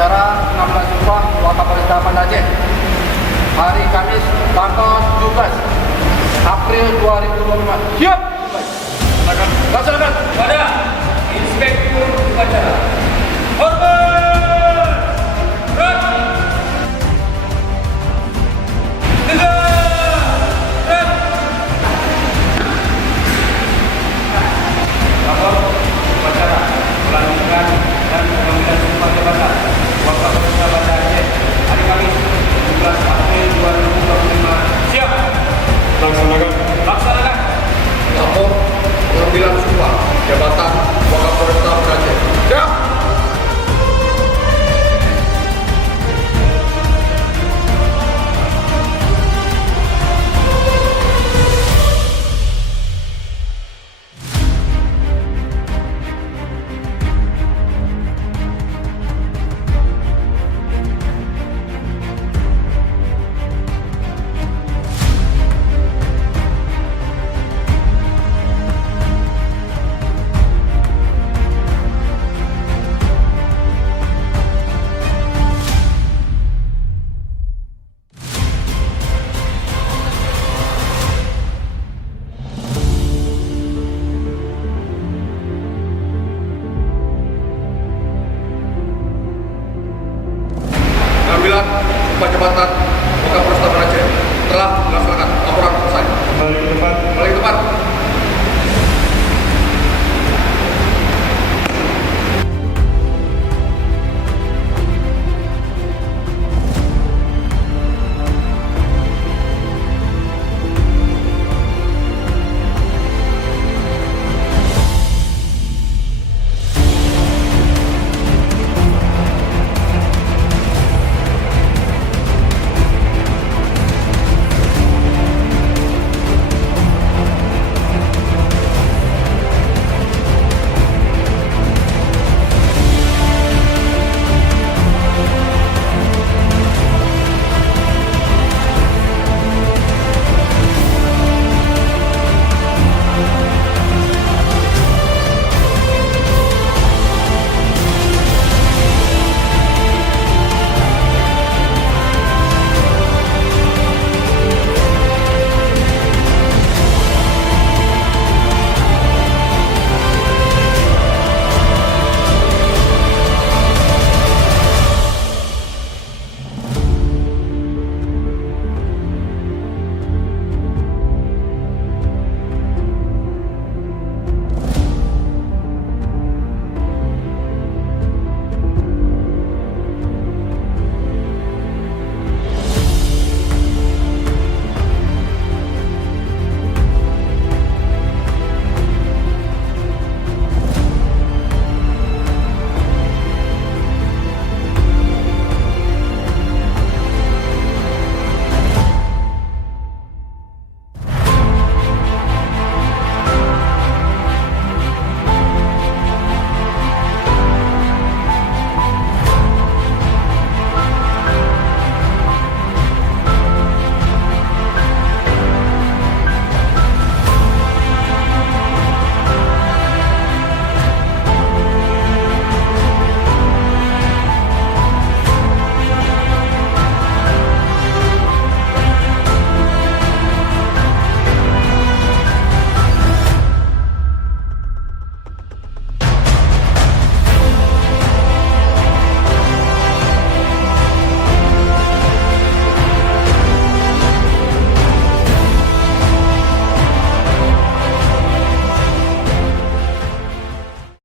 upacara 16 Sumpah Wakapolresta Banda Aceh hari Kamis tanggal 17 April 2025. Siap! Laksanakan. Pada Inspektur Upacara. Hormat! Berat! Tegak! Berat! Lapor upacara pelantikan dan pengambilan sumpah jabatan Wakapolresta Banda Aceh hari Kamis 17 April 2025. Siap! Laksanakan. Laksanakan. Lapor pengambilan sumpah jabatan Wakapolresta Banda Aceh. Siap! Pengambilan sumpah jabatan